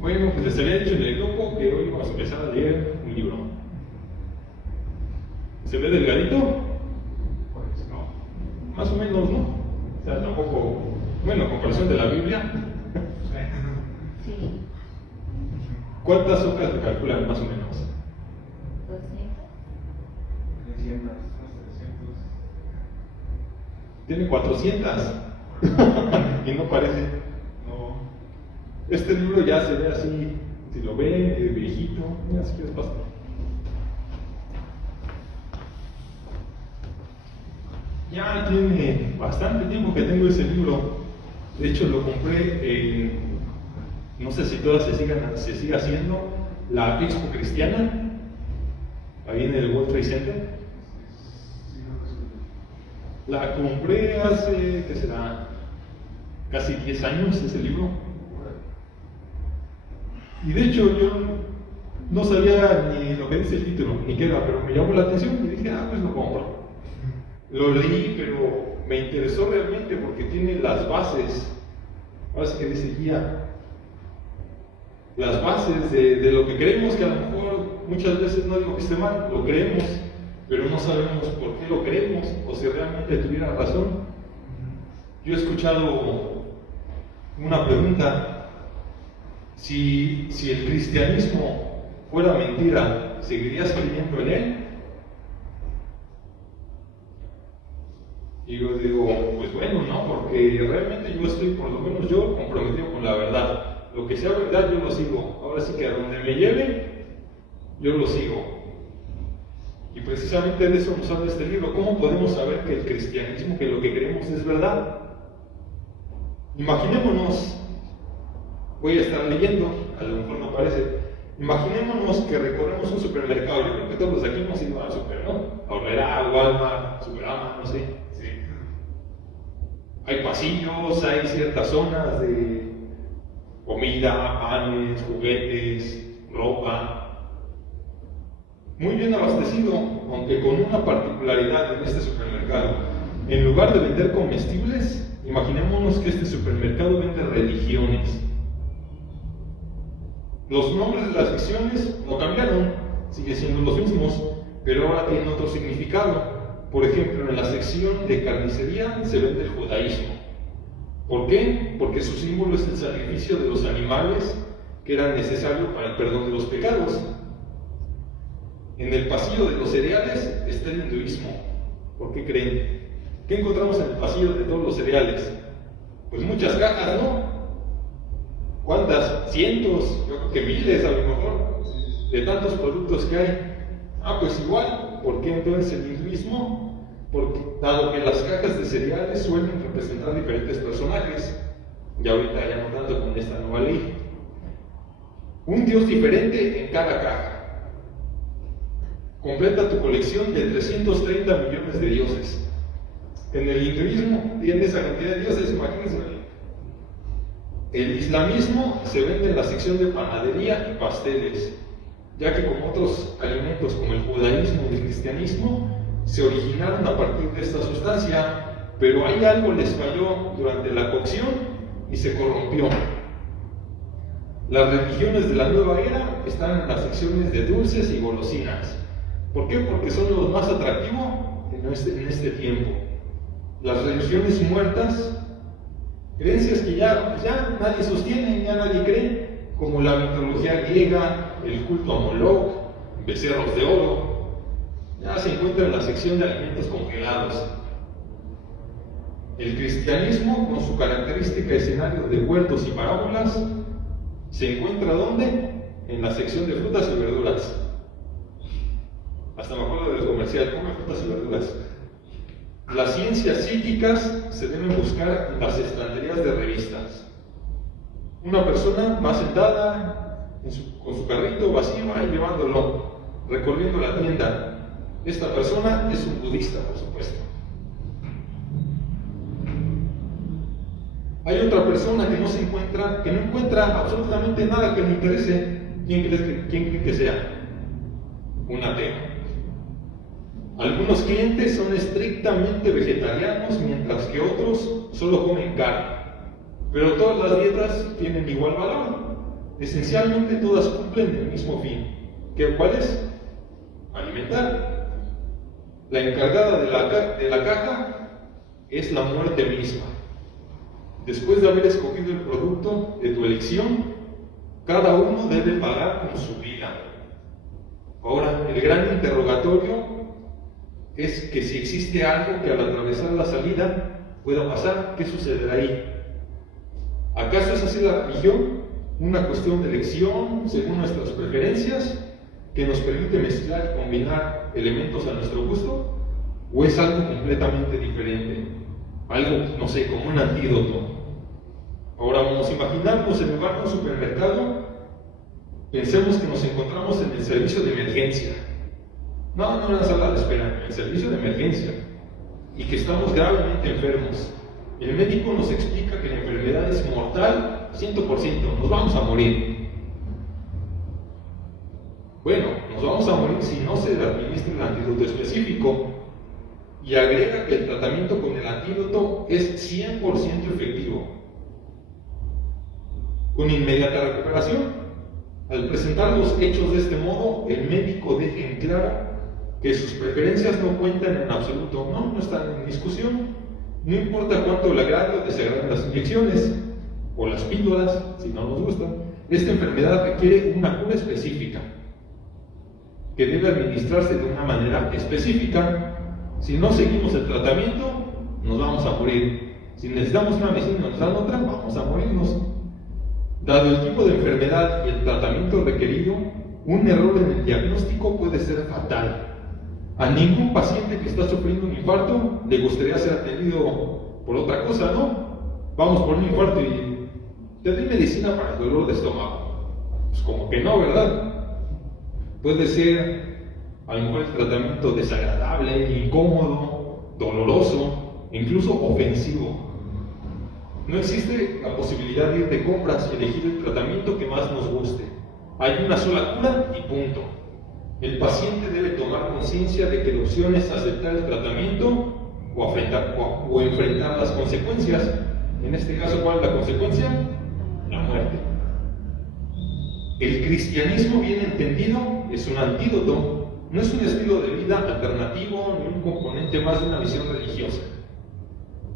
Bueno, pues les había dicho en el grupo que hoy vamos a empezar a leer un libro. ¿Se ve delgadito? Pues no. Más o menos, ¿no? O sea, tampoco, bueno, comparación de la Biblia. Sí. ¿Cuántas hojas le calculan más o menos? 200. 300, 300. Tiene 400. Y no parece. No. Este libro ya se ve así, si lo ven, viejito. Mira, si quieres pasar. Ya tiene bastante tiempo que tengo ese libro. De hecho, lo compré en, no sé si todas se sigue haciendo, la Expo Cristiana, ahí en el World Trade Center. La compré hace, ¿qué será? Casi 10 años ese libro. Y de hecho yo no sabía ni lo que dice el título, ni qué era, pero me llamó la atención y dije, pues lo compro. Lo leí, pero me interesó realmente porque tiene las bases, ahora sí que dice guía, las bases de lo que creemos, que a lo mejor muchas veces, no digo que esté mal, lo creemos, pero no sabemos por qué lo creemos o si realmente tuviera razón. Yo he escuchado una pregunta: si el cristianismo fuera mentira, ¿seguirías creyendo en él? Y yo digo, pues bueno, no, porque realmente yo estoy, por lo menos yo, comprometido con la verdad. Lo que sea verdad, yo lo sigo. Ahora sí que a donde me lleve, yo lo sigo. Y precisamente de eso nos habla este libro. ¿Cómo podemos saber que el cristianismo, que lo que creemos es verdad? Imaginémonos, voy a estar leyendo, a lo mejor no parece. Imaginémonos que recorremos un supermercado. Yo creo que todos los de aquí hemos ido al super, ¿no? Aurrera, Walmart, Superama, no sé. Sí. Hay pasillos, hay ciertas zonas de comida, panes, juguetes, ropa. Muy bien abastecido, aunque con una particularidad en este supermercado. En lugar de vender comestibles, imaginémonos que este supermercado vende religiones. Los nombres de las secciones no cambiaron, siguen siendo los mismos, pero ahora tienen otro significado. Por ejemplo, en la sección de carnicería se vende el judaísmo. ¿Por qué? Porque su símbolo es el sacrificio de los animales que era necesario para el perdón de los pecados. En el pasillo de los cereales está el hinduismo. ¿Por qué creen? ¿Qué encontramos en el pasillo de todos los cereales? Pues muchas cajas, ¿no? ¿Cuántas? Cientos, yo creo que miles a lo mejor, de tantos productos que hay. Pues igual, ¿por qué entonces el hinduismo? Porque dado que las cajas de cereales suelen representar diferentes personajes, y ahorita ya no tanto con esta nueva ley, un dios diferente en cada caja. Completa tu colección de 330 millones de dioses. En el hinduismo tiene esa cantidad de dioses, imagínense. El islamismo se vende en la sección de panadería y pasteles, ya que como otros alimentos como el judaísmo y el cristianismo se originaron a partir de esta sustancia, pero ahí algo les falló durante la cocción y se corrompió. Las religiones de la nueva era están en las secciones de dulces y golosinas. ¿Por qué? Porque son los más atractivos en este tiempo. Las religiones muertas, creencias que ya nadie sostiene, ya nadie cree, como la mitología griega, el culto a Moloch, becerros de oro, ya se encuentra en la sección de alimentos congelados. El cristianismo, con su característica escenario de huertos y parábolas, se encuentra ¿dónde? En la sección de frutas y verduras. Hasta me acuerdo del comercial, come frutas y verduras. Las ciencias psíquicas se deben buscar en las estanterías de revistas. Una persona va sentada con su carrito vacío y llevándolo, recorriendo la tienda. Esta persona es un budista, por supuesto. Hay otra persona que no encuentra absolutamente nada que le interese. ¿Quién cree que sea? Un ateo. Algunos clientes son estrictamente vegetarianos, mientras que otros solo comen carne. Pero todas las dietas tienen igual valor. esencialmente todas cumplen el mismo fin. ¿Cuál es? Alimentar. La encargada de la caja es la muerte misma. Después de haber escogido el producto de tu elección, cada uno debe pagar con su vida. Ahora, el gran interrogatorio es que si existe algo que al atravesar la salida pueda pasar, ¿qué sucederá ahí? ¿Acaso es así la religión? ¿Una cuestión de elección según nuestras preferencias que nos permite mezclar y combinar elementos a nuestro gusto? ¿O es algo completamente diferente? Algo, no sé, como un antídoto. Ahora vamos a imaginarnos en lugar de un supermercado, pensemos que nos encontramos en el servicio de emergencia. No en la sala de espera, en el servicio de emergencia. Y que estamos gravemente enfermos. El médico nos explica que la enfermedad es mortal 100%, nos vamos a morir. Bueno, nos vamos a morir si no se administra el antídoto específico. Y agrega que el tratamiento con el antídoto es 100% efectivo, con inmediata recuperación. Al presentar los hechos de este modo, el médico deja en claro que sus preferencias no cuentan en absoluto, no están en discusión. No importa cuánto le agrade o desagrade las inyecciones o las píldoras, si no nos gustan, esta enfermedad requiere una cura específica que debe administrarse de una manera específica. Si no seguimos el tratamiento, nos vamos a morir. Si necesitamos una medicina y nos dan otra, vamos a morirnos. Dado el tipo de enfermedad y el tratamiento requerido, un error en el diagnóstico puede ser fatal. A ningún paciente que está sufriendo un infarto le gustaría ser atendido por otra cosa, ¿no? Vamos por un infarto y te doy medicina para el dolor de estómago. Pues como que no, ¿verdad? Puede ser a lo mejor el tratamiento desagradable, incómodo, doloroso, incluso ofensivo. No existe la posibilidad de ir de compras y elegir el tratamiento que más nos guste. Hay una sola cura y punto. El paciente debe tomar conciencia de que la opción es aceptar el tratamiento o enfrentar las consecuencias. En este caso, ¿cuál es la consecuencia? La muerte. El cristianismo bien entendido es un antídoto, no es un estilo de vida alternativo ni un componente más de una visión religiosa.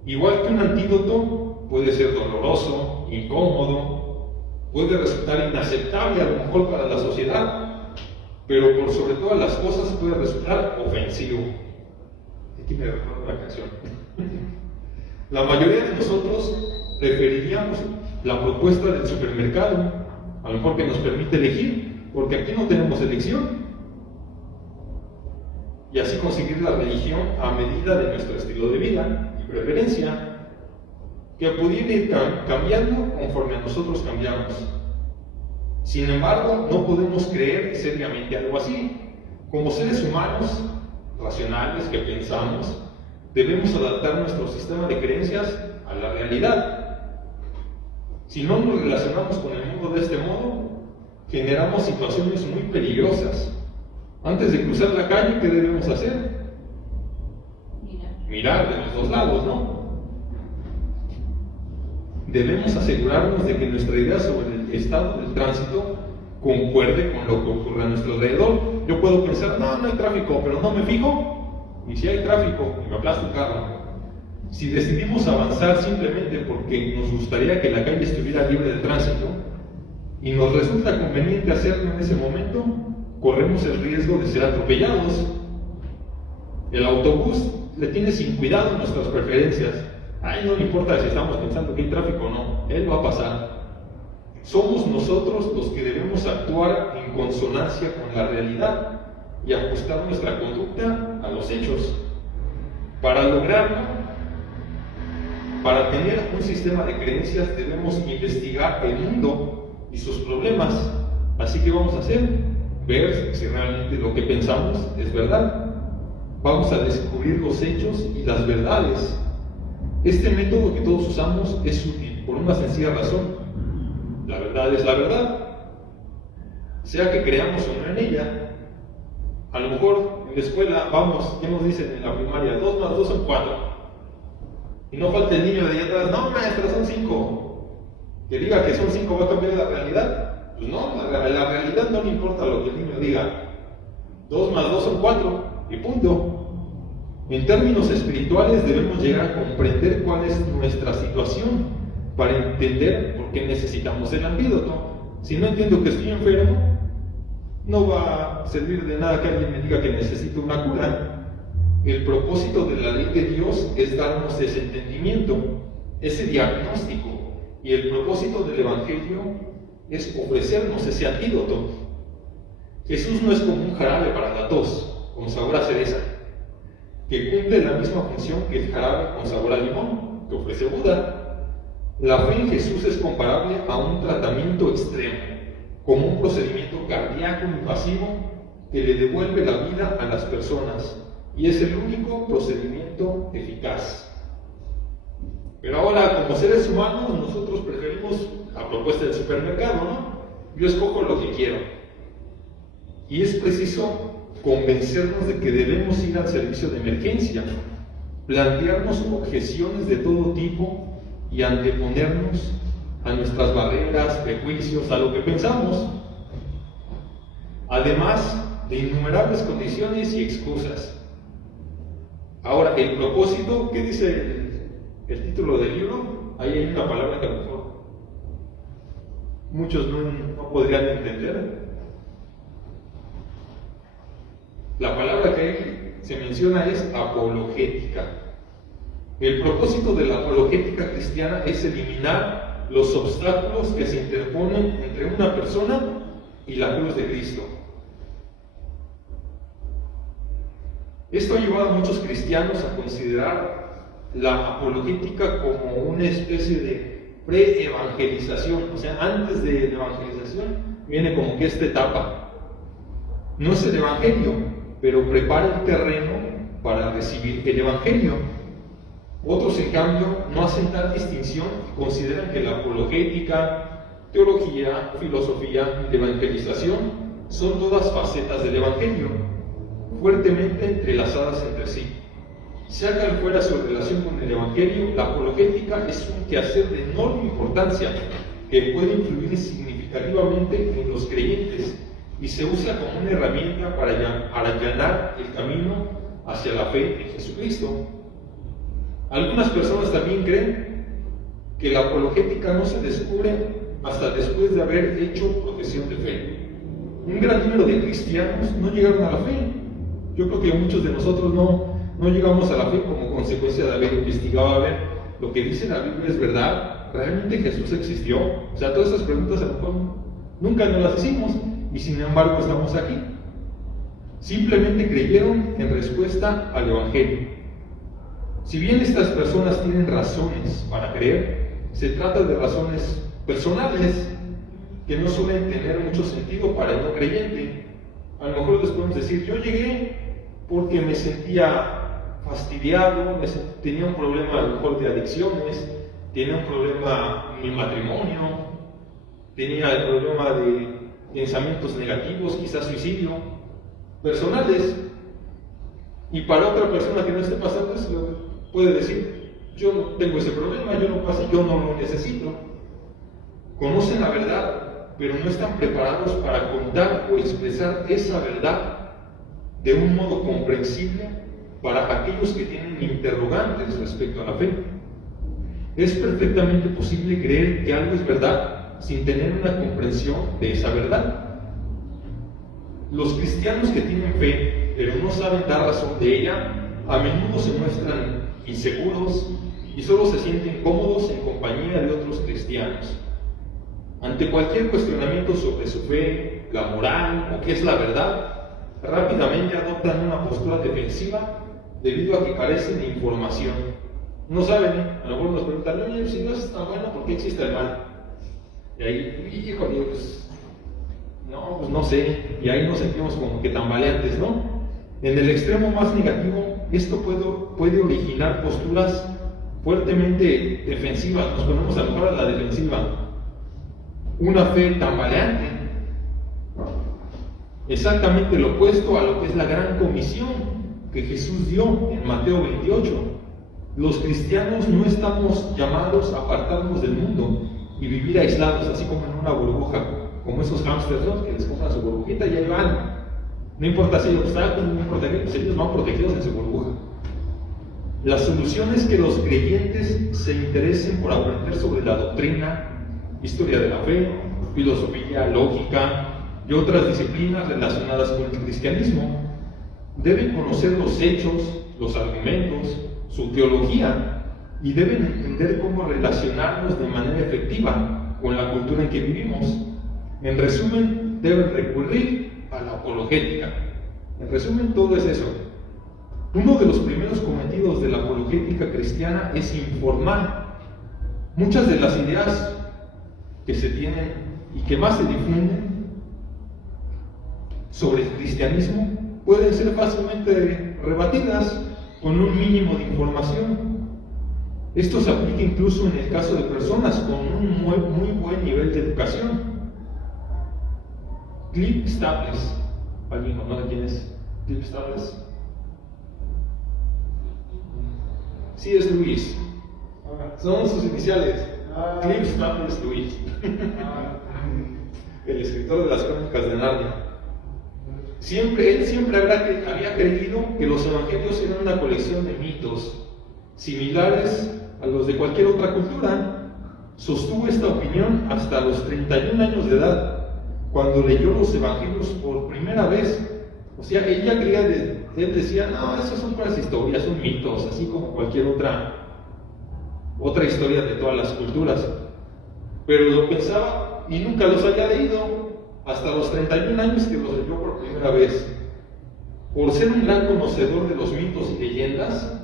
Igual que un antídoto puede ser doloroso, incómodo, puede resultar inaceptable a lo mejor para la sociedad, pero por sobre todas las cosas puede resultar ofensivo. Aquí me recuerdo una canción. La mayoría de nosotros preferiríamos la propuesta del supermercado, a lo mejor que nos permite elegir, porque aquí no tenemos elección, y así conseguir la religión a medida de nuestro estilo de vida y preferencia, que pudiera ir cambiando conforme a nosotros cambiamos. Sin embargo, no podemos creer seriamente algo así. Como seres humanos racionales que pensamos, debemos adaptar nuestro sistema de creencias a la realidad. Si no nos relacionamos con el mundo de este modo, generamos situaciones muy peligrosas. Antes de cruzar la calle, ¿qué debemos hacer? Mirar de los dos lados, ¿no? Debemos asegurarnos de que nuestra idea sobre el estado del tránsito concuerde con lo que ocurre a nuestro alrededor. Yo puedo pensar, no hay tráfico, pero no me fijo, y si hay tráfico, me aplasto el carro. Si decidimos avanzar simplemente porque nos gustaría que la calle estuviera libre de tránsito, y nos resulta conveniente hacerlo en ese momento, corremos el riesgo de ser atropellados. El autobús le tiene sin cuidado nuestras preferencias. No le importa si estamos pensando que hay tráfico o no, él va a pasar. Somos nosotros los que debemos actuar en consonancia con la realidad y ajustar nuestra conducta a los hechos. Para lograrlo, para tener un sistema de creencias, debemos investigar el mundo y sus problemas. Así que vamos a hacer, ver si realmente lo que pensamos es verdad. Vamos a descubrir los hechos y las verdades. Este método que todos usamos es útil por una sencilla razón. La verdad es la verdad. Sea que creamos o no en ella. A lo mejor en la escuela, ¿qué nos dicen en la primaria? 2 más 2 son 4. Y no falta el niño de allá atrás, no maestra, son 5. Que diga que son 5 va a cambiar la realidad. Pues no, la realidad no le importa lo que el niño diga. 2 más 2 son 4 y punto. En términos espirituales debemos llegar a comprender cuál es nuestra situación para entender por qué necesitamos el antídoto. Si no entiendo que estoy enfermo, no va a servir de nada que alguien me diga que necesito una cura. El propósito de la ley de Dios es darnos ese entendimiento, ese diagnóstico, y el propósito del Evangelio es ofrecernos ese antídoto. Jesús no es como un jarabe para la tos, con sabor a cereza, que cumple la misma función que el jarabe con sabor a limón que ofrece Buda. La fe en Jesús es comparable a un tratamiento extremo, como un procedimiento cardíaco invasivo que le devuelve la vida a las personas, y es el único procedimiento eficaz. Pero ahora, como seres humanos, nosotros preferimos la propuesta del supermercado, ¿no? Yo escojo lo que quiero. Y es preciso convencernos de que debemos ir al servicio de emergencia, plantearnos objeciones de todo tipo y anteponernos a nuestras barreras, prejuicios, a lo que pensamos, además de innumerables condiciones y excusas. Ahora, el propósito, ¿qué dice el título del libro? Ahí hay una palabra que a lo mejor muchos no podrían entender. La palabra que ahí se menciona es apologética. El propósito de la apologética cristiana es eliminar los obstáculos que se interponen entre una persona y la cruz de Cristo. Esto ha llevado a muchos cristianos a considerar la apologética como una especie de pre-evangelización. O sea, antes de la evangelización viene como que esta etapa. No es el evangelio, pero prepara el terreno para recibir el evangelio. Otros, en cambio, no hacen tal distinción y consideran que la apologética, teología, filosofía y la evangelización son todas facetas del evangelio, fuertemente entrelazadas entre sí. Sacan fuera su relación con el evangelio, la apologética es un quehacer de enorme importancia que puede influir significativamente en los creyentes y se usa como una herramienta para allanar el camino hacia la fe en Jesucristo. Algunas personas también creen que la apologética no se descubre hasta después de haber hecho profesión de fe. Un gran número de cristianos no llegaron a la fe. Yo creo que muchos de nosotros no llegamos a la fe como consecuencia de haber investigado a ver lo que dice la Biblia es verdad, ¿realmente Jesús existió? O sea, todas esas preguntas a lo mejor nunca nos las hicimos y sin embargo estamos aquí. Simplemente creyeron en respuesta al Evangelio. Si bien estas personas tienen razones para creer, se trata de razones personales que no suelen tener mucho sentido para el no creyente. A lo mejor les podemos decir, yo llegué porque me sentía fastidiado, tenía un problema a lo mejor de adicciones, tenía un problema en mi matrimonio, tenía el problema de pensamientos negativos, quizás suicidio, personales. Y para otra persona que no esté pasando eso, puede decir, yo no tengo ese problema, yo no lo necesito. Conocen la verdad, pero no están preparados para contar o expresar esa verdad de un modo comprensible para aquellos que tienen interrogantes respecto a la fe. Es perfectamente posible creer que algo es verdad sin tener una comprensión de esa verdad. Los cristianos que tienen fe, pero no saben dar razón de ella, a menudo se muestran inseguros y solo se sienten cómodos en compañía de otros cristianos. Ante cualquier cuestionamiento sobre su fe, la moral o qué es la verdad, rápidamente adoptan una postura defensiva debido a que carecen de información. No saben, a lo mejor nos preguntan, oye, si Dios es tan bueno, ¿por qué existe el mal? Y ahí, híjole, pues no sé, y ahí nos sentimos como que tambaleantes, ¿no? En el extremo más negativo, esto puede originar posturas fuertemente defensivas, nos ponemos a lo mejor a la defensiva. Una fe tambaleante, exactamente lo opuesto a lo que es la gran comisión que Jesús dio en Mateo 28. Los cristianos no estamos llamados a apartarnos del mundo y vivir aislados, así como en una burbuja. como esos hámsters, ¿no? Que les compran su burbujita y ahí van. No importa si hay obstáculos, no importa qué, pues ellos van protegidos en su burbuja. La solución es que los creyentes se interesen por aprender sobre la doctrina, historia de la fe, filosofía, lógica y otras disciplinas relacionadas con el cristianismo. Deben conocer los hechos, los argumentos, su teología y deben entender cómo relacionarnos de manera efectiva con la cultura en que vivimos. En resumen, deben recurrir a la apologética. En resumen, todo es eso. Uno de los primeros cometidos de la apologética cristiana es informar. Muchas de las ideas que se tienen y que más se difunden sobre el cristianismo pueden ser fácilmente rebatidas con un mínimo de información. Esto se aplica incluso en el caso de personas con un muy buen nivel de educación. Cliff Staples, ¿alguien conoce quién es Cliff Staples? Sí, es Luis. Son sus iniciales. Cliff Staples Luis. El escritor de las Crónicas de Narnia. Él siempre había creído que los evangelios eran una colección de mitos similares a los de cualquier otra cultura. Sostuvo esta opinión hasta los 31 años de edad, cuando leyó los evangelios por primera vez. O sea, él decía, no, esas son puras historias, son mitos, así como cualquier otra historia de todas las culturas. Pero lo pensaba y nunca los había leído hasta los 31 años que los leyó por primera vez. Por ser un gran conocedor de los mitos y leyendas,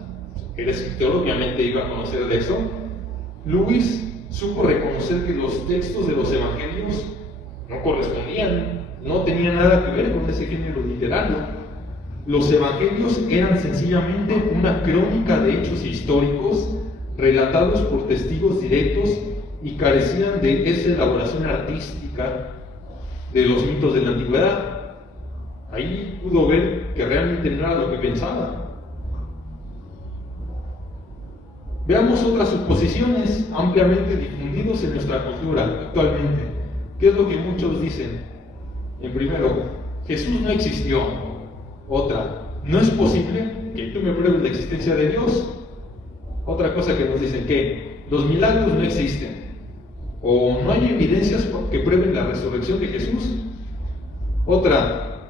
el escritor obviamente iba a conocer de eso, Lewis supo reconocer que los textos de los evangelios no correspondían, no tenían nada que ver con ese género literario. Los evangelios eran sencillamente una crónica de hechos históricos relatados por testigos directos y carecían de esa elaboración artística de los mitos de la antigüedad. Ahí pudo ver que realmente no era lo que pensaba. Veamos otras suposiciones ampliamente difundidas en nuestra cultura actualmente. ¿Qué es lo que muchos dicen? En primero, Jesús no existió. Otra, no es posible que tú me pruebes la existencia de Dios. Otra cosa que nos dicen, que los milagros no existen. O no hay evidencias que prueben la resurrección de Jesús. Otra,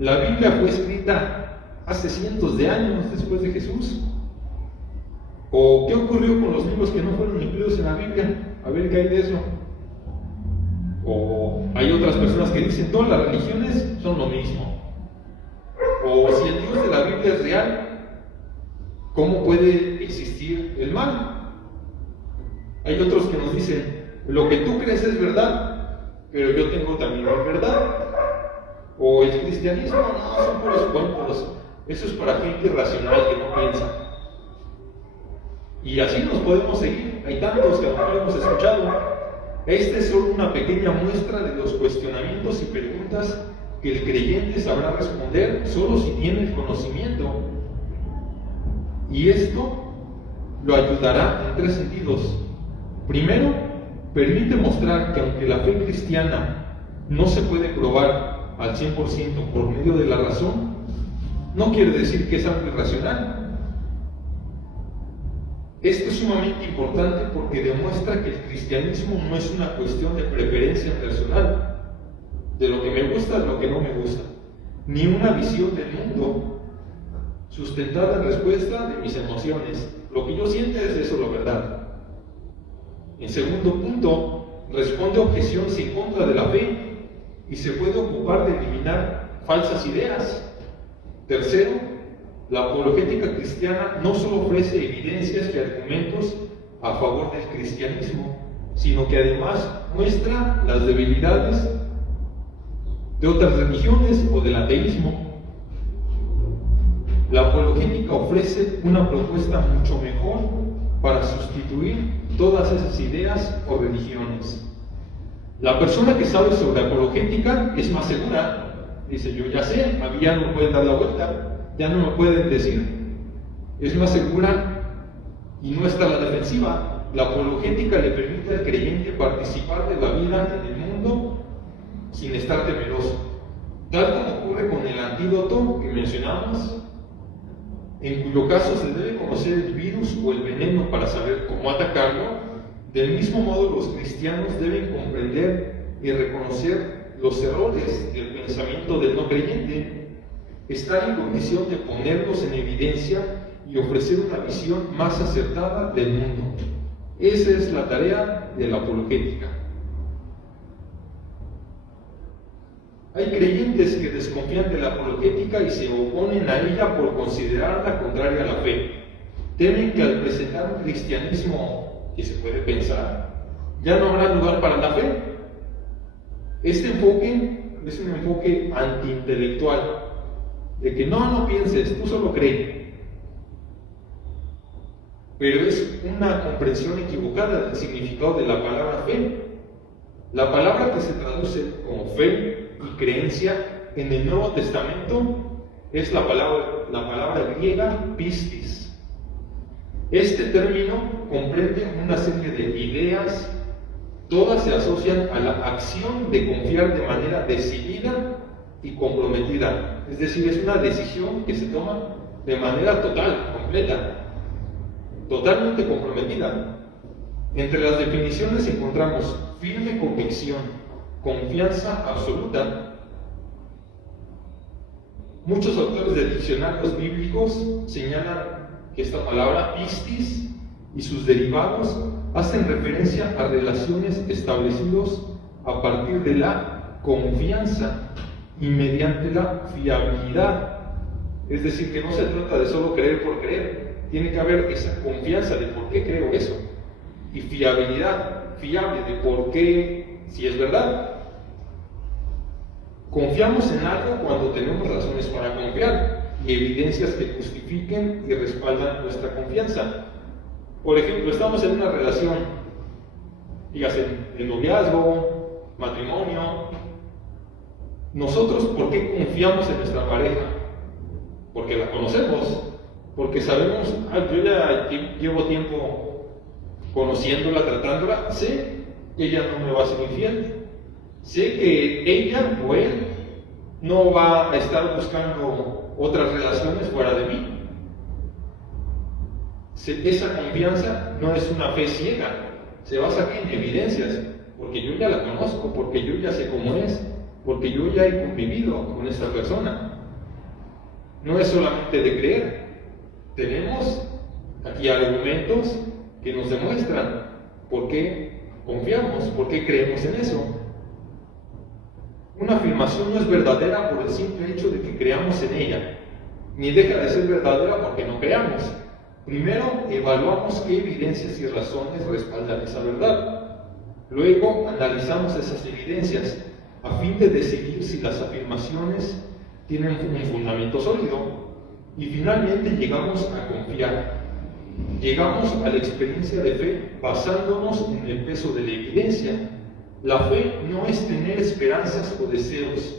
la Biblia fue escrita hace cientos de años después de Jesús. ¿O qué ocurrió con los libros que no fueron incluidos en la Biblia? A ver qué hay de eso. O hay otras personas que dicen todas las religiones son lo mismo. O si el Dios de la Biblia es real, ¿cómo puede existir el mal? Hay otros que nos dicen, lo que tú crees es verdad, pero yo tengo también la verdad. O el cristianismo, no, son puros cuentos. Eso es para gente irracional que no piensa. Y así nos podemos seguir. Hay tantos que a lo mejor hemos escuchado. Esta es solo una pequeña muestra de los cuestionamientos y preguntas que el creyente sabrá responder solo si tiene el conocimiento. Y esto lo ayudará en 3 sentidos. Primero, permite mostrar que aunque la fe cristiana no se puede probar al 100% por medio de la razón, no quiere decir que es algo irracional. Esto es sumamente importante porque demuestra que el cristianismo no es una cuestión de preferencia personal, de lo que me gusta, de lo que no me gusta, ni una visión del mundo sustentada en respuesta de mis emociones. Lo que yo siento es eso, la verdad. En segundo punto, responde a objeciones en contra de la fe y se puede ocupar de eliminar falsas ideas. Tercero, la apologética cristiana no solo ofrece evidencias y argumentos a favor del cristianismo, sino que además muestra las debilidades de otras religiones o del ateísmo. La apologética ofrece una propuesta mucho mejor para sustituir todas esas ideas o religiones. La persona que sabe sobre apologética es más segura. Dice, yo ya sé, a mí ya no me pueden dar la vuelta. Ya no me pueden decir. Es más segura y no está a la defensiva. La apologética le permite al creyente participar de la vida en el mundo sin estar temeroso. Tal como ocurre con el antídoto que mencionamos, en cuyo caso se debe conocer el virus o el veneno para saber cómo atacarlo. Del mismo modo, los cristianos deben comprender y reconocer los errores del pensamiento del no creyente, estar en condición de ponerlos en evidencia y ofrecer una visión más acertada del mundo. Esa es la tarea de la apologética. Hay creyentes que desconfían de la apologética y se oponen a ella por considerarla contraria a la fe. Temen que al presentar un cristianismo que se puede pensar, ya no habrá lugar para la fe. Este enfoque es un enfoque antiintelectual, de que no pienses, tú solo cree. Pero es una comprensión equivocada del significado de la palabra fe. La palabra que se traduce como fe y creencia en el Nuevo Testamento es la palabra griega pistis. Este término comprende una serie de ideas, todas se asocian a la acción de confiar de manera decidida y comprometida. Es decir, es una decisión que se toma de manera total, completa, totalmente comprometida. Entre las definiciones encontramos firme convicción, confianza absoluta. Muchos autores de diccionarios bíblicos señalan que esta palabra pistis y sus derivados hacen referencia a relaciones establecidas a partir de la confianza y mediante la fiabilidad. Es decir, que no se trata de solo creer por creer, tiene que haber esa confianza de por qué creo eso, y fiabilidad, fiable de por qué, si es verdad. Confiamos en algo cuando tenemos razones para confiar y evidencias que justifiquen y respaldan nuestra confianza. Por ejemplo, estamos en una relación, dígase, de noviazgo, matrimonio. Nosotros, ¿por qué confiamos en nuestra pareja? Porque la conocemos, porque sabemos, yo ya llevo tiempo conociéndola, tratándola, sé que ella no me va a ser infiel, sé que ella o él no va a estar buscando otras relaciones fuera de mí. Esa confianza no es una fe ciega, se basa aquí en evidencias, porque yo ya la conozco, porque yo ya sé cómo es, porque yo ya he convivido con esta persona. No es solamente de creer, tenemos aquí argumentos que nos demuestran por qué confiamos, por qué creemos en eso. Una afirmación no es verdadera por el simple hecho de que creamos en ella, ni deja de ser verdadera porque no creamos. Primero evaluamos qué evidencias y razones respaldan esa verdad. Luego analizamos esas evidencias a fin de decidir si las afirmaciones tienen un fundamento sólido. Y finalmente llegamos a confiar. Llegamos a la experiencia de fe basándonos en el peso de la evidencia. La fe no es tener esperanzas o deseos.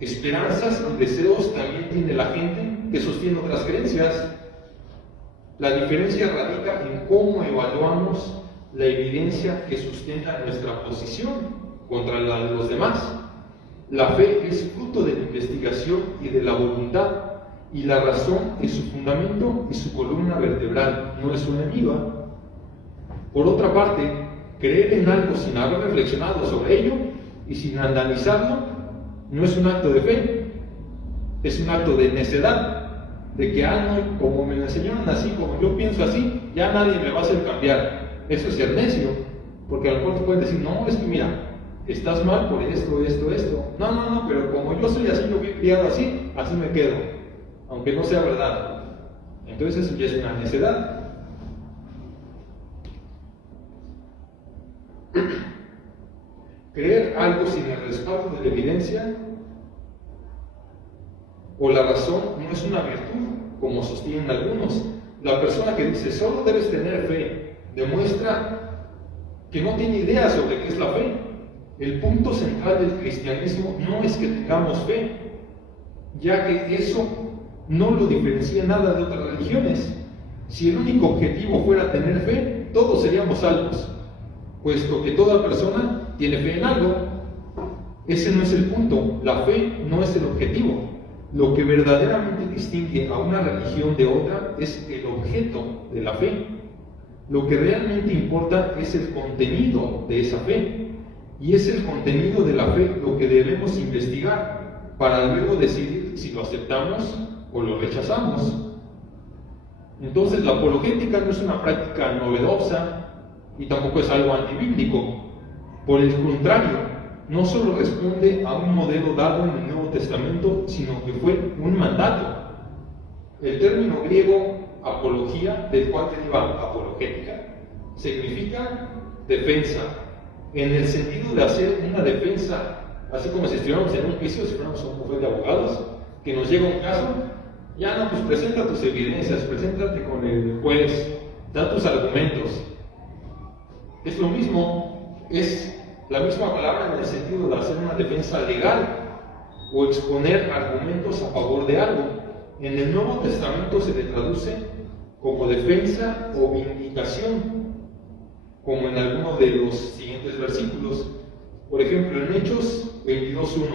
Esperanzas y deseos también tiene la gente que sostiene otras creencias. La diferencia radica en cómo evaluamos la evidencia que sustenta nuestra posición contra la de los demás. La fe es fruto de la investigación y de la voluntad, y la razón es su fundamento y su columna vertebral, no es su enemiga. Por otra parte, creer en algo sin haber reflexionado sobre ello y sin analizarlo no es un acto de fe, es un acto de necedad, de que no, como me lo enseñaron así, como yo pienso así, ya nadie me va a hacer cambiar. Eso es ser necio, porque a lo mejor te pueden decir, no, es que mira, estás mal por esto. No, pero como yo soy así, yo fui criado así, así me quedo, aunque no sea verdad. Entonces eso ya es una necedad. Creer algo sin el respaldo de la evidencia o la razón no es una virtud, como sostienen algunos. La persona que dice solo debes tener fe demuestra que no tiene idea sobre qué es la fe. El punto central del cristianismo no es que tengamos fe, ya que eso no lo diferencia nada de otras religiones. Si el único objetivo fuera tener fe, todos seríamos salvos. puesto que toda persona tiene fe en algo. Ese no es el punto, la fe no es el objetivo. Lo que verdaderamente distingue a una religión de otra es el objeto de la fe. Lo que realmente importa es el contenido de esa fe, y es el contenido de la fe lo que debemos investigar para luego decidir si lo aceptamos o lo rechazamos. Entonces, la apologética no es una práctica novedosa y tampoco es algo antibíblico. Por el contrario, no solo responde a un modelo dado en el Nuevo Testamento, sino que fue un mandato. El término griego apología, del cual deriva apologética, significa defensa, en el sentido de hacer una defensa, así como si estuviéramos en un juicio, si fuéramos un bufete de abogados, que nos llega un caso, ya no, pues presenta tus evidencias, preséntate con el juez, da tus argumentos. Es lo mismo, es la misma palabra en el sentido de hacer una defensa legal o exponer argumentos a favor de algo. En el Nuevo Testamento se le traduce como defensa o vindicación, como en alguno de los siguientes versículos. Por ejemplo, en Hechos 22:1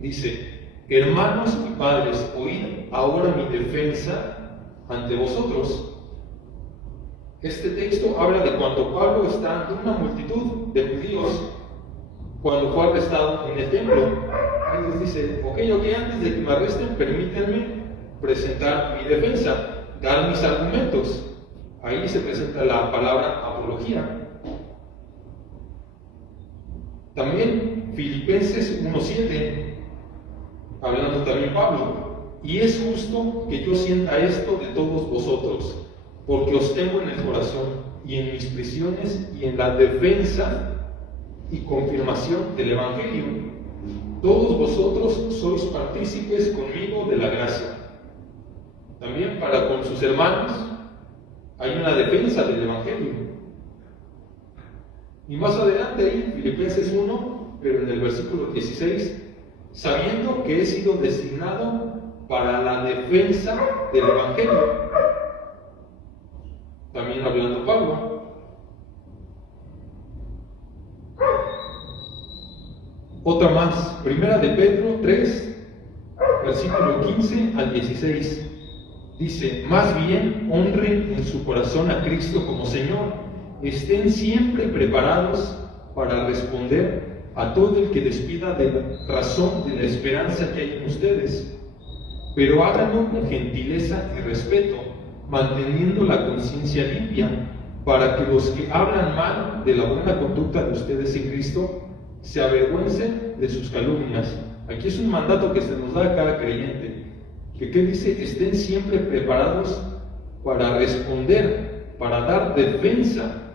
dice: hermanos y padres, oíd ahora mi defensa ante vosotros. Este texto habla de cuando Pablo está ante una multitud de judíos, cuando fue arrestado en el templo. Él les dice: ok, antes de que me arresten, permítanme presentar mi defensa, dar mis argumentos. Ahí se presenta la palabra apología. También Filipenses 1:7, hablando también Pablo: y es justo que yo sienta esto de todos vosotros, porque os tengo en el corazón y en mis prisiones y en la defensa y confirmación del Evangelio. Todos vosotros sois partícipes conmigo de la gracia. También para con sus hermanos hay una defensa del Evangelio. Y más adelante ahí, Filipenses 1, pero en el versículo 16, sabiendo que he sido designado para la defensa del Evangelio. También hablando Pablo. Otra más, primera de Pedro 3, versículo 15 al 16. Dice: más bien honren en su corazón a Cristo como Señor, estén siempre preparados para responder a todo el que les pida de razón de la esperanza que hay en ustedes, pero háganlo con gentileza y respeto, manteniendo la conciencia limpia, para que los que hablan mal de la buena conducta de ustedes en Cristo se avergüencen de sus calumnias. Aquí es un mandato que se nos da a cada creyente. ¿Qué dice? Estén siempre preparados para responder, para dar defensa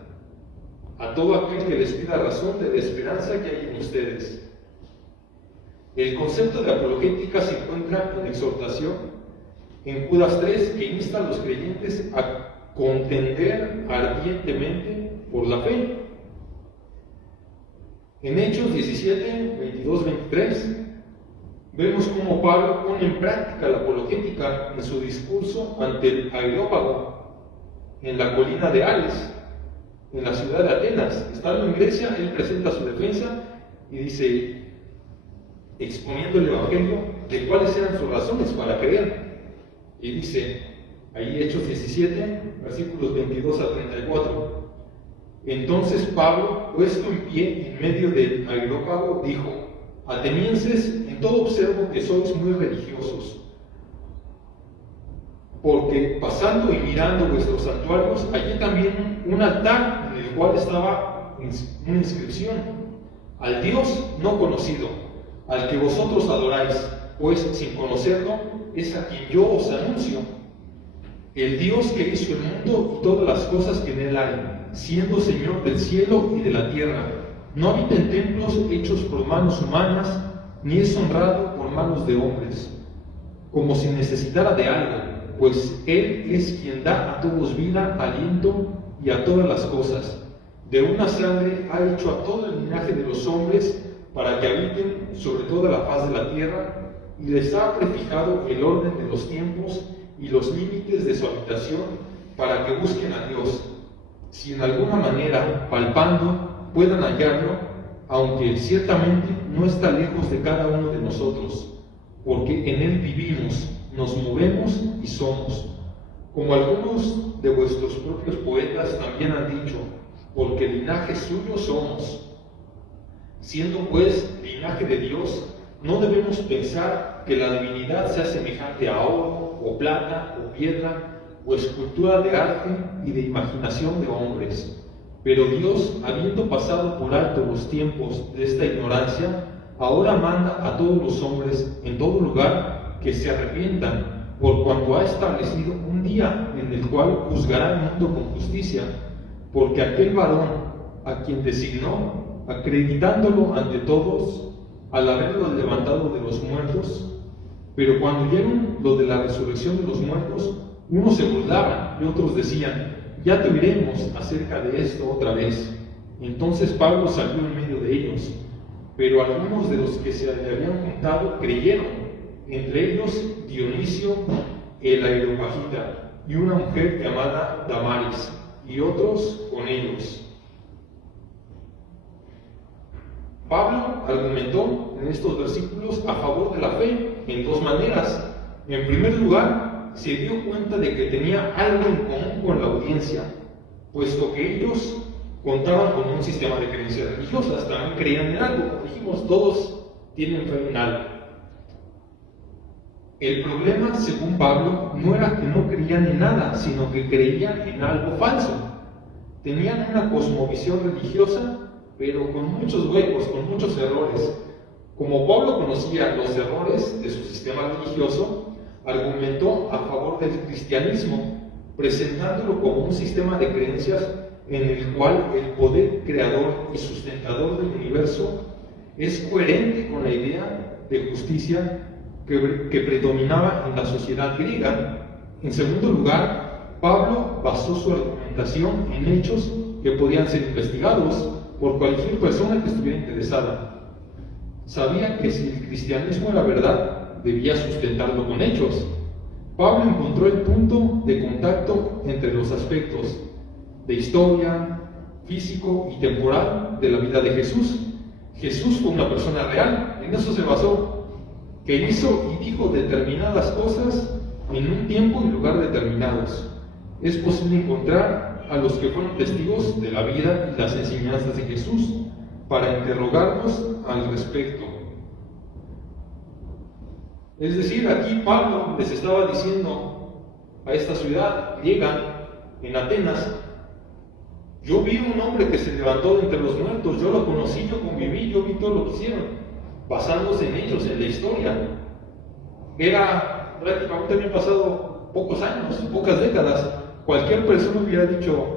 a todo aquel que les pida razón de la esperanza que hay en ustedes. El concepto de apologética se encuentra en exhortación en Judas 3, que insta a los creyentes a contender ardientemente por la fe. En Hechos 17, 22, 23, vemos cómo Pablo pone en práctica la apologética en su discurso ante el Areópago en la colina de Ales, en la ciudad de Atenas. Estando en Grecia, él presenta su defensa y dice, exponiendo el Evangelio, de cuáles eran sus razones para creer. Y dice, ahí Hechos 17, versículos 22 a 34. Entonces Pablo, puesto en pie en medio del Areópago, dijo: atenienses, en todo observo que sois muy religiosos, porque pasando y mirando vuestros santuarios, hallé también un altar en el cual estaba una inscripción: al Dios no conocido, al que vosotros adoráis, pues sin conocerlo es a quien yo os anuncio. El Dios que hizo el mundo y todas las cosas que en él hay, siendo Señor del cielo y de la tierra, no habita en templos hechos por manos humanas, ni es honrado por manos de hombres, como si necesitara de algo, pues Él es quien da a todos vida, aliento y a todas las cosas. De una sangre ha hecho a todo el linaje de los hombres para que habiten sobre toda la faz de la tierra, y les ha prefijado el orden de los tiempos y los límites de su habitación, para que busquen a Dios, si en alguna manera, palpando, puedan hallarlo, aunque ciertamente no está lejos de cada uno de nosotros, porque en Él vivimos, nos movemos y somos. Como algunos de vuestros propios poetas también han dicho, porque linaje suyo somos. Siendo pues linaje de Dios, no debemos pensar que la divinidad sea semejante a oro, o plata, o piedra, o escultura de arte y de imaginación de hombres. Pero Dios, habiendo pasado por alto los tiempos de esta ignorancia, ahora manda a todos los hombres en todo lugar que se arrepientan, por cuanto ha establecido un día en el cual juzgará el mundo con justicia, porque aquel varón a quien designó, acreditándolo ante todos, al haberlo levantado de los muertos. Pero cuando oyeron lo de la resurrección de los muertos, unos se burlaban y otros decían, ya te oiremos acerca de esto otra vez. Entonces Pablo salió en medio de ellos, pero algunos de los que se le habían juntado creyeron, entre ellos Dionisio el Areopagita y una mujer llamada Damaris, y otros con ellos. Pablo argumentó en estos versículos a favor de la fe en dos maneras. En primer lugar, se dio cuenta de que tenía algo en común con la audiencia, puesto que ellos contaban con un sistema de creencias religiosas, también creían en algo. Como dijimos, todos tienen fe en algo. El problema, según Pablo, no era que no creían en nada, sino que creían en algo falso. Tenían una cosmovisión religiosa, pero con muchos huecos, con muchos errores. Como Pablo conocía los errores de su sistema religioso, argumentó a favor del cristianismo, presentándolo como un sistema de creencias en el cual el poder creador y sustentador del universo es coherente con la idea de justicia que predominaba en la sociedad griega. En segundo lugar, Pablo basó su argumentación en hechos que podían ser investigados por cualquier persona que estuviera interesada. Sabía que si el cristianismo era verdad, debía sustentarlo con hechos. Pablo encontró el punto de contacto entre los aspectos de historia, físico y temporal de la vida de Jesús. Jesús fue una persona real, en eso se basó, que hizo y dijo determinadas cosas en un tiempo y lugar determinados. Es posible encontrar a los que fueron testigos de la vida y las enseñanzas de Jesús para interrogarnos al respecto. Es decir, aquí Pablo les estaba diciendo a esta ciudad griega, en Atenas, yo vi un hombre que se levantó de entre los muertos, yo lo conocí, yo conviví, yo vi todo lo que hicieron, basándose en ellos, en la historia. Era prácticamente, habían pasado pocos años, pocas décadas. Cualquier persona hubiera dicho,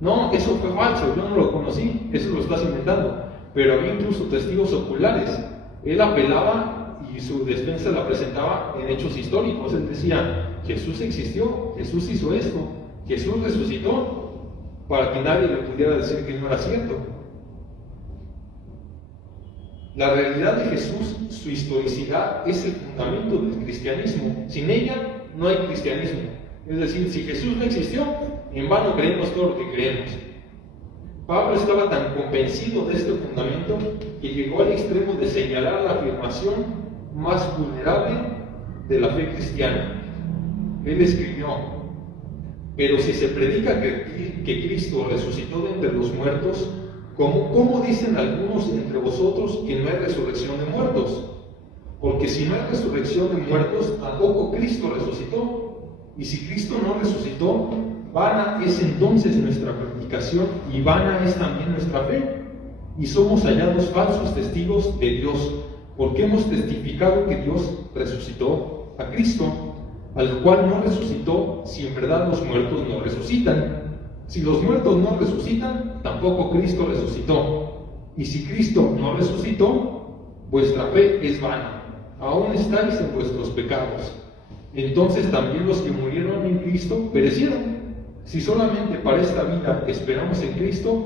no, eso fue falso, yo no lo conocí, eso lo estás inventando. Pero había incluso testigos oculares. Él apelaba y su defensa la presentaba en hechos históricos. Él decía, Jesús existió, Jesús hizo esto, Jesús resucitó, para que nadie le pudiera decir que no era cierto. La realidad de Jesús, su historicidad, es el fundamento del cristianismo. Sin ella no hay cristianismo. Es decir, si Jesús no existió, en vano creemos todo lo que creemos. Pablo estaba tan convencido de este fundamento que llegó al extremo de señalar la afirmación más vulnerable de la fe cristiana. Él escribió, pero si se predica que Cristo resucitó de entre los muertos, ¿cómo dicen algunos entre vosotros que no hay resurrección de muertos? Porque si no hay resurrección de muertos, tampoco Cristo resucitó. Y si Cristo no resucitó, vana es entonces nuestra predicación y vana es también nuestra fe. Y somos hallados falsos testigos de Dios, porque hemos testificado que Dios resucitó a Cristo, al cual no resucitó si en verdad los muertos no resucitan. Si los muertos no resucitan, tampoco Cristo resucitó. Y si Cristo no resucitó, vuestra fe es vana, aún estáis en vuestros pecados. Entonces también los que murieron en Cristo perecieron. Si solamente para esta vida esperamos en Cristo,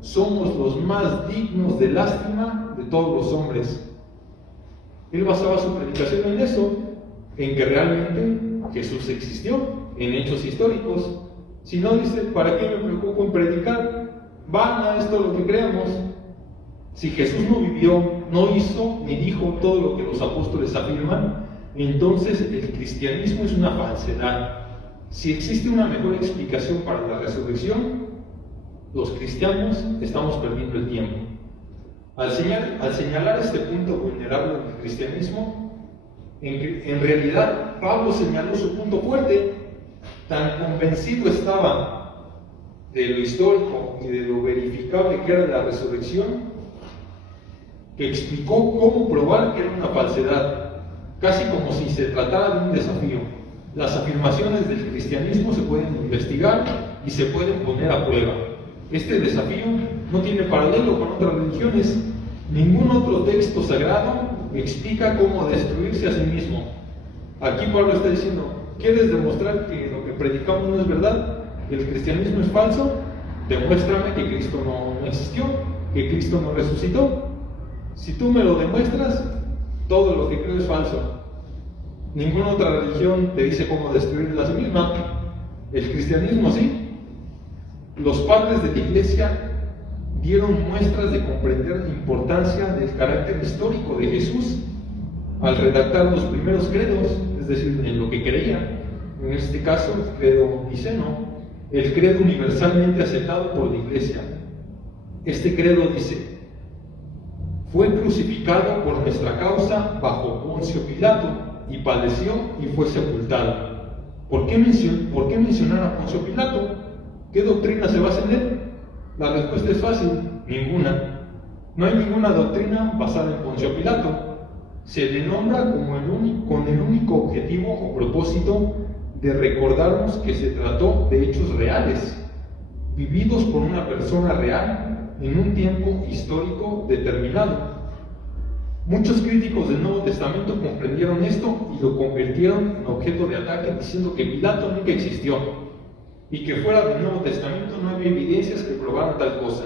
somos los más dignos de lástima de todos los hombres. Él basaba su predicación en eso, en que realmente Jesús existió, en hechos históricos. Si no, dice, ¿para qué me preocupo en predicar? Vana es todo lo que creamos. Si Jesús no vivió, no hizo ni dijo todo lo que los apóstoles afirman, entonces el cristianismo es una falsedad. Si existe una mejor explicación para la resurrección, los cristianos estamos perdiendo el tiempo. Al señalar este punto vulnerable del cristianismo, en realidad Pablo señaló su punto fuerte. Tan convencido estaba de lo histórico y de lo verificable que era la resurrección, que explicó cómo probar que era una falsedad, casi como si se tratara de un desafío. Las afirmaciones del cristianismo se pueden investigar y se pueden poner a prueba. Este desafío no tiene paralelo con otras religiones. Ningún otro texto sagrado explica cómo destruirse a sí mismo. Aquí Pablo está diciendo, ¿quieres demostrar que lo que predicamos no es verdad? ¿Que el cristianismo es falso? Demuéstrame que Cristo no existió, que Cristo no resucitó. Si tú me lo demuestras, todo lo que creo es falso. Ninguna otra religión te dice cómo destruirla a sí misma. El cristianismo sí. Los padres de la iglesia dieron muestras de comprender la importancia del carácter histórico de Jesús al redactar los primeros credos, es decir, en lo que creían. En este caso, el credo niceno, el credo universalmente aceptado por la iglesia. Este credo dice: fue crucificado por nuestra causa bajo Poncio Pilato y padeció y fue sepultado. ¿Por qué mencionar a Poncio Pilato? ¿Qué doctrina se basa en él? La respuesta es fácil: ninguna. No hay ninguna doctrina basada en Poncio Pilato. Se le nombra con el único objetivo o propósito de recordarnos que se trató de hechos reales, vividos por una persona real en un tiempo histórico determinado. Muchos críticos del Nuevo Testamento comprendieron esto y lo convirtieron en objeto de ataque, diciendo que Pilato nunca existió y que fuera del Nuevo Testamento no había evidencias que probaran tal cosa.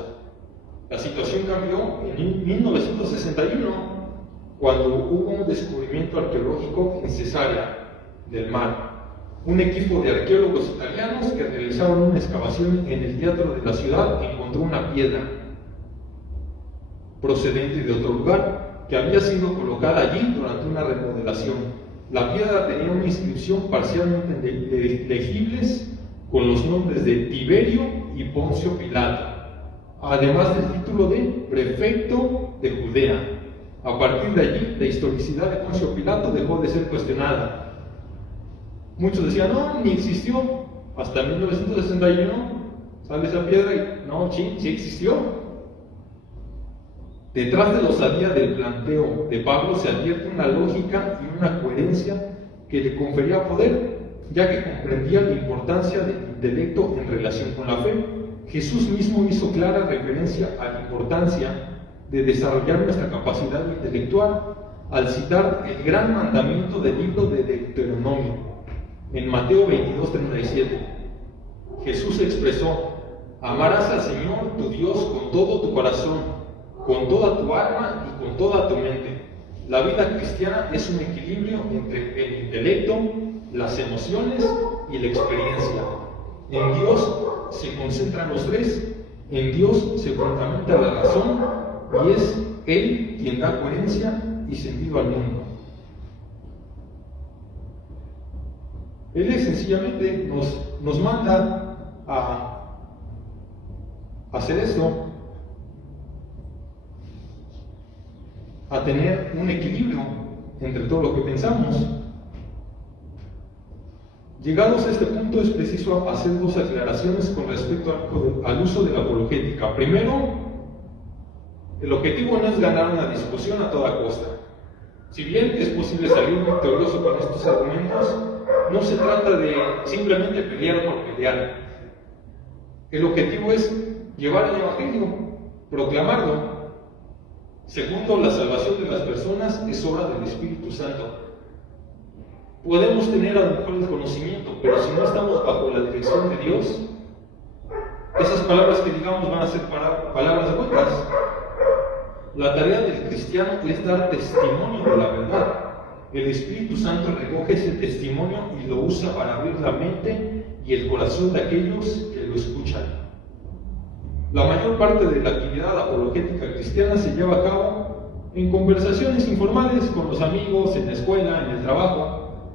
La situación cambió en 1961, cuando hubo un descubrimiento arqueológico en Cesarea del Mar. Un equipo de arqueólogos italianos que realizaron una excavación en el teatro de la ciudad encontró una piedra procedente de otro lugar que había sido colocada allí durante una remodelación. La piedra tenía una inscripción parcialmente legibles con los nombres de Tiberio y Poncio Pilato, además del título de prefecto de Judea. A partir de allí, la historicidad de Poncio Pilato dejó de ser cuestionada. Muchos decían, no, ni existió. Hasta 1961 sale esa piedra y no, sí existió. Detrás de la osadía del planteo de Pablo se advierte una lógica y una coherencia que le confería poder, ya que comprendía la importancia del intelecto en relación con la fe. Jesús mismo hizo clara referencia a la importancia de desarrollar nuestra capacidad intelectual al citar el gran mandamiento del libro de Deuteronomio. En Mateo 22:37, Jesús expresó: amarás al Señor tu Dios con todo tu corazón, con toda tu alma y con toda tu mente. La vida cristiana es un equilibrio entre el intelecto, las emociones y la experiencia. En Dios se concentran los tres, en Dios se fundamenta la razón y es Él quien da coherencia y sentido al mundo. Él sencillamente nos manda a hacer esto, a tener un equilibrio entre todo lo que pensamos. Llegados a este punto, es preciso hacer dos aclaraciones con respecto al uso de la apologética. Primero, el objetivo no es ganar una discusión a toda costa. Si bien es posible salir victorioso con estos argumentos, no se trata de simplemente pelear por pelear. El objetivo es llevar el Evangelio, proclamarlo. Segundo, la salvación de las personas es obra del Espíritu Santo. Podemos tener a lo mejor el conocimiento, pero si no estamos bajo la dirección de Dios, esas palabras que digamos van a ser palabras huecas. La tarea del cristiano es dar testimonio de la verdad. El Espíritu Santo recoge ese testimonio y lo usa para abrir la mente y el corazón de aquellos que lo escuchan. La mayor parte de la actividad apologética cristiana se lleva a cabo en conversaciones informales con los amigos, en la escuela, en el trabajo,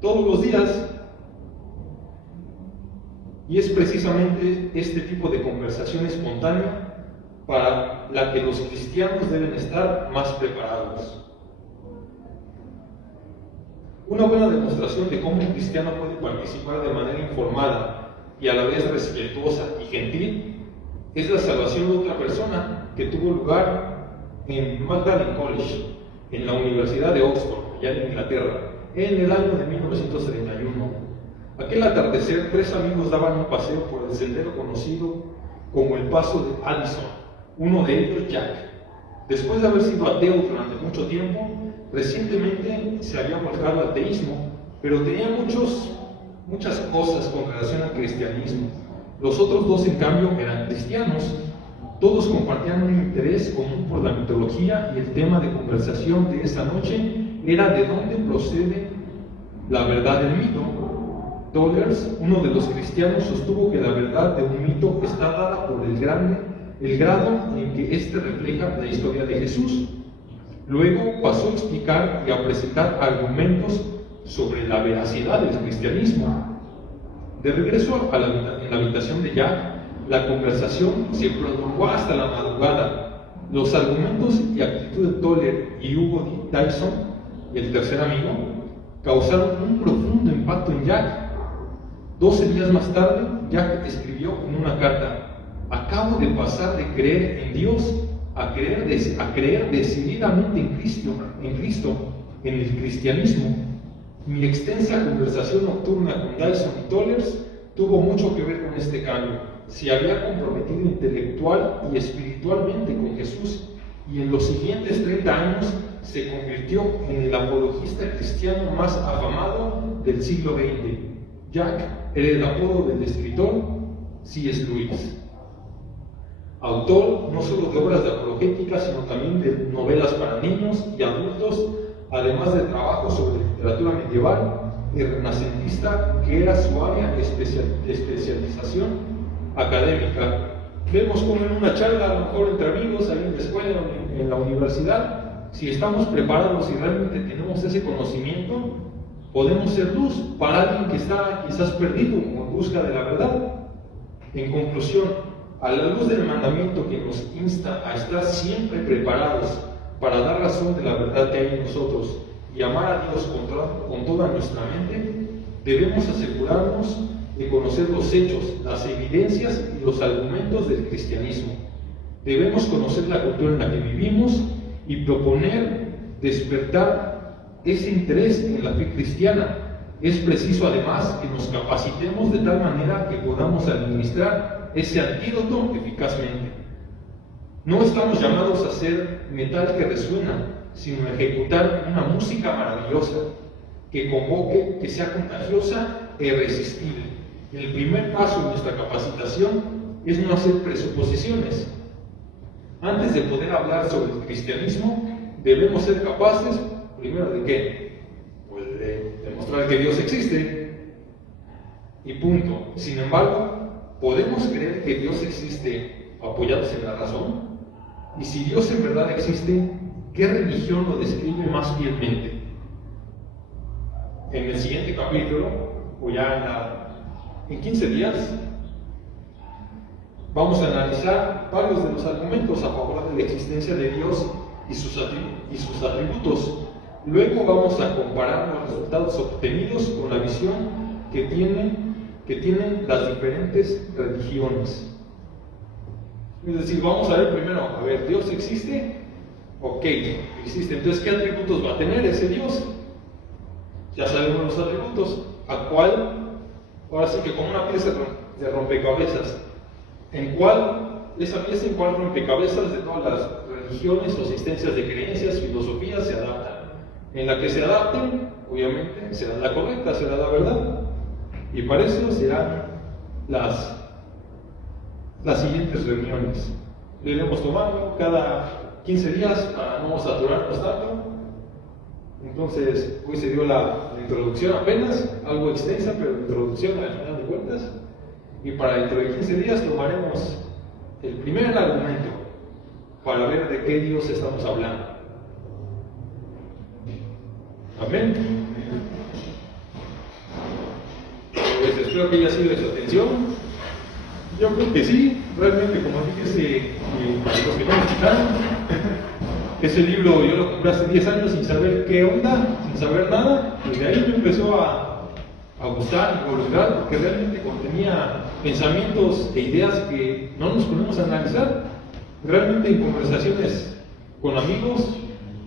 todos los días. Y es precisamente este tipo de conversación espontánea para la que los cristianos deben estar más preparados. Una buena demostración de cómo un cristiano puede participar de manera informada y a la vez respetuosa y gentil es la salvación de otra persona que tuvo lugar en Magdalen College, en la Universidad de Oxford, allá en Inglaterra, en el año de 1931. Aquel atardecer, 3 amigos daban un paseo por el sendero conocido como el Paso de Addison, uno de ellos Jack. Después de haber sido ateo durante mucho tiempo, recientemente se había volcado al ateísmo, pero tenía muchas cosas con relación al cristianismo. Los otros 2, en cambio, eran cristianos. Todos compartían un interés común por la mitología y el tema de conversación de esa noche era de dónde procede la verdad del mito. Tollers, uno de los cristianos, sostuvo que la verdad de un mito está dada por el grado en que éste refleja la historia de Jesús. Luego pasó a explicar y a presentar argumentos sobre la veracidad del cristianismo. De regreso en la habitación de Jack, la conversación se prolongó hasta la madrugada. Los argumentos y actitud de Toller y Hugo Dyson, el tercer amigo, causaron un profundo impacto en Jack. 12 días más tarde, Jack escribió en una carta: acabo de pasar de creer en Dios a creer decididamente en Cristo, en el cristianismo. Mi extensa conversación nocturna con Dyson y Tollers tuvo mucho que ver con este cambio. Se había comprometido intelectual y espiritualmente con Jesús, y en los siguientes 30 años se convirtió en el apologista cristiano más afamado del siglo XX. Jack era el apodo del escritor C.S. Lewis, autor no solo de obras de apologética, sino también de novelas para niños y adultos, además de trabajos sobre literatura medieval y renacentista, que era su área de especialización académica. Vemos como en una charla, a lo mejor entre amigos, ahí en la escuela, en la universidad, si estamos preparados y realmente tenemos ese conocimiento, podemos ser luz para alguien que está quizás perdido o en busca de la verdad. En conclusión, a la luz del mandamiento que nos insta a estar siempre preparados para dar razón de la verdad que hay en nosotros y amar a Dios con toda nuestra mente, debemos asegurarnos de conocer los hechos, las evidencias y los argumentos del cristianismo. Debemos conocer la cultura en la que vivimos y proponer despertar ese interés en la fe cristiana. Es preciso además que nos capacitemos de tal manera que podamos administrar ese antídoto eficazmente. No estamos llamados a ser metal que resuena, sino a ejecutar una música maravillosa, que convoque, que sea contagiosa e irresistible. El primer paso en nuestra capacitación es no hacer presuposiciones. Antes de poder hablar sobre el cristianismo, debemos ser capaces, primero, ¿de qué? Pues de demostrar que Dios existe. Y punto. Sin embargo, ¿podemos creer que Dios existe apoyados en la razón? Y si Dios en verdad existe, ¿qué religión lo describe más fielmente? En el siguiente capítulo, o ya en 15 días, vamos a analizar varios de los argumentos a favor de la existencia de Dios y sus atributos. Luego vamos a comparar los resultados obtenidos con la visión que tienen las diferentes religiones. Es decir, vamos a ver primero, ¿Dios existe? Ok, existe. Entonces, ¿qué atributos va a tener ese Dios? Ya sabemos los atributos. ¿A cuál? Ahora sí que como una pieza de rompecabezas. ¿En cuál? Esa pieza en cuál rompecabezas de todas las religiones o existencias de creencias, filosofías se adaptan. En la que se adapten, obviamente, será la correcta, será la verdad. Y para eso serán las siguientes reuniones. Lo iremos tomando cada 15 días para no saturarnos tanto. Entonces, hoy se dio la introducción apenas, algo extensa, pero la introducción al final de cuentas. Y para dentro de 15 días tomaremos el primer argumento para ver de qué Dios estamos hablando. Amén. Pues espero que haya sido de su atención. Yo creo que sí, realmente, como dije, los que no me escucharon, ese libro yo lo compré hace 10 años sin saber qué onda, sin saber nada, y de ahí me empezó a gustar y curiosidad, porque realmente contenía pensamientos e ideas que no nos ponemos a analizar. Realmente en conversaciones con amigos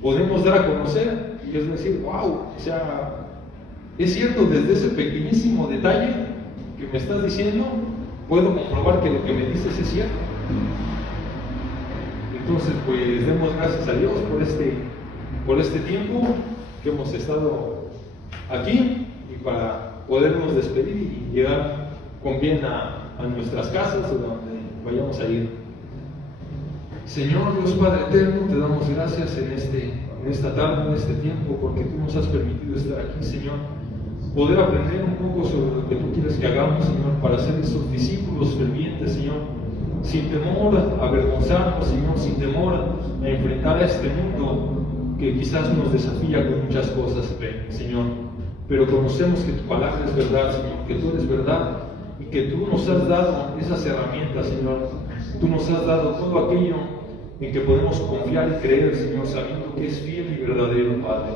podemos dar a conocer y es decir, wow, o sea, es cierto, desde ese pequeñísimo detalle que me estás diciendo, puedo comprobar que lo que me dices es cierto. Entonces, pues demos gracias a Dios por este tiempo que hemos estado aquí y para podernos despedir y llegar con bien a nuestras casas o donde vayamos a ir. Señor Dios Padre Eterno, te damos gracias en esta tarde, en este tiempo, porque tú nos has permitido estar aquí, Señor. Poder aprender un poco sobre lo que tú quieres que hagamos, Señor, para ser esos discípulos fervientes, Señor, sin temor a avergonzarnos, Señor, sin temor a enfrentar a este mundo que quizás nos desafía con muchas cosas, Señor. Pero conocemos que tu palabra es verdad, Señor, que tú eres verdad y que tú nos has dado esas herramientas, Señor. Tú nos has dado todo aquello en que podemos confiar y creer, Señor, sabiendo que es fiel y verdadero, Padre.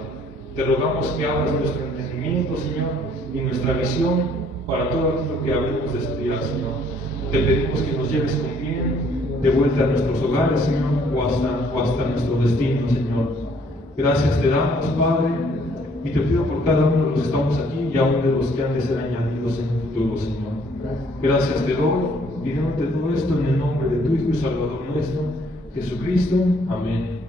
Te rogamos que abras nuestro entendimiento, Señor, y nuestra visión para todo aquello que habremos de estudiar, Señor. Te pedimos que nos lleves con bien de vuelta a nuestros hogares, Señor, o hasta nuestro destino, Señor. Gracias te damos, Padre, y te pido por cada uno de los que estamos aquí y aún de los que han de ser añadidos en el futuro, Señor. Gracias te doy, pidiéndote todo esto en el nombre de tu Hijo y Salvador nuestro, Jesucristo. Amén.